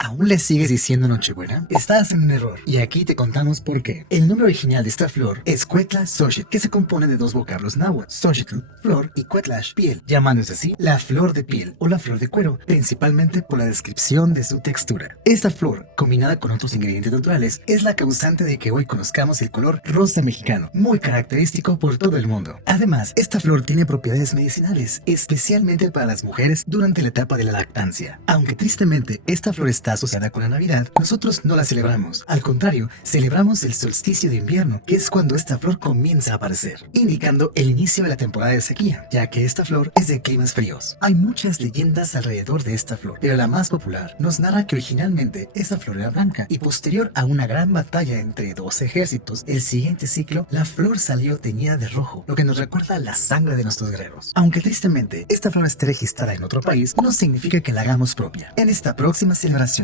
¿Aún le sigues diciendo Nochebuena? Estás en un error, y aquí te contamos por qué. El nombre original de esta flor es Cuetla Xochitl, que se compone de dos vocablos náhuatl, Xochitl, flor, y Cuetlash, piel, llamándose así la flor de piel o la flor de cuero, principalmente por la descripción de su textura. Esta flor, combinada con otros ingredientes naturales, es la causante de que hoy conozcamos el color rosa mexicano, muy característico por todo el mundo. Además, esta flor tiene propiedades medicinales, especialmente para las mujeres durante la etapa de la lactancia. Aunque tristemente esta flor está asociada con la Navidad, nosotros no la celebramos. Al contrario, celebramos el solsticio de invierno, que es cuando esta flor comienza a aparecer, indicando el inicio de la temporada de sequía, ya que esta flor es de climas fríos. Hay muchas leyendas alrededor de esta flor, pero la más popular nos narra que originalmente esta flor era blanca y posterior a una gran batalla entre dos ejércitos, el siguiente ciclo, la flor salió teñida de rojo, lo que nos recuerda la sangre de nuestros guerreros. Aunque tristemente esta flor esté registrada en otro país, no significa que la hagamos propia. En esta próxima celebración